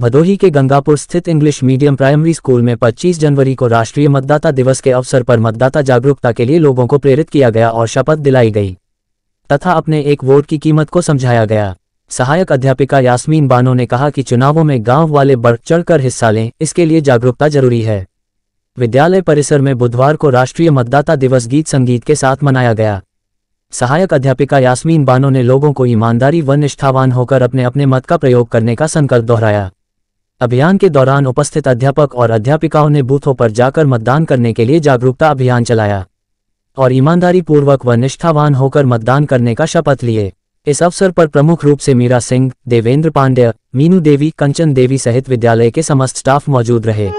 भदोही के गंगापुर स्थित English medium primary school में 25 जनवरी को राष्ट्रीय मतदाता दिवस के अवसर पर मतदाता जागरूकता के लिए लोगों को प्रेरित किया गया और शपथ दिलाई गई तथा अपने एक वोट की कीमत को समझाया गया। सहायक अध्यापिका यास्मीन बानो ने कहा कि चुनावों में गांव वाले बढ़ चढ़कर हिस्सा लें, इसके लिए जागरूकता जरूरी है। विद्यालय परिसर में बुधवार को राष्ट्रीय मतदाता दिवस गीत संगीत के साथ मनाया गया। सहायक अध्यापिका यास्मीन बानो ने लोगों को ईमानदारी व निष्ठावान होकर अपने अपने मत का प्रयोग करने का संकल्प दोहराया। अभियान के दौरान उपस्थित अध्यापक और अध्यापिकाओं ने बूथों पर जाकर मतदान करने के लिए जागरूकता अभियान चलाया और ईमानदारी पूर्वक व निष्ठावान होकर मतदान करने का शपथ लिए। इस अवसर पर प्रमुख रूप से मीरा सिंह, देवेंद्र पांड्या, मीनू देवी, कंचन देवी सहित विद्यालय के समस्त स्टाफ मौजूद रहे।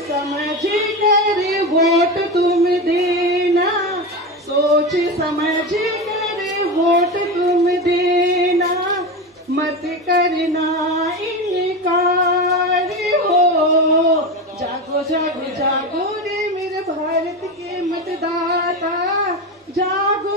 समझ कर वोट तुम देना, सोच समझ कर वोट तुम देना, मत करना इनकार हो। जागो जागो जागो रे मेरे भारत के मतदाता, जागो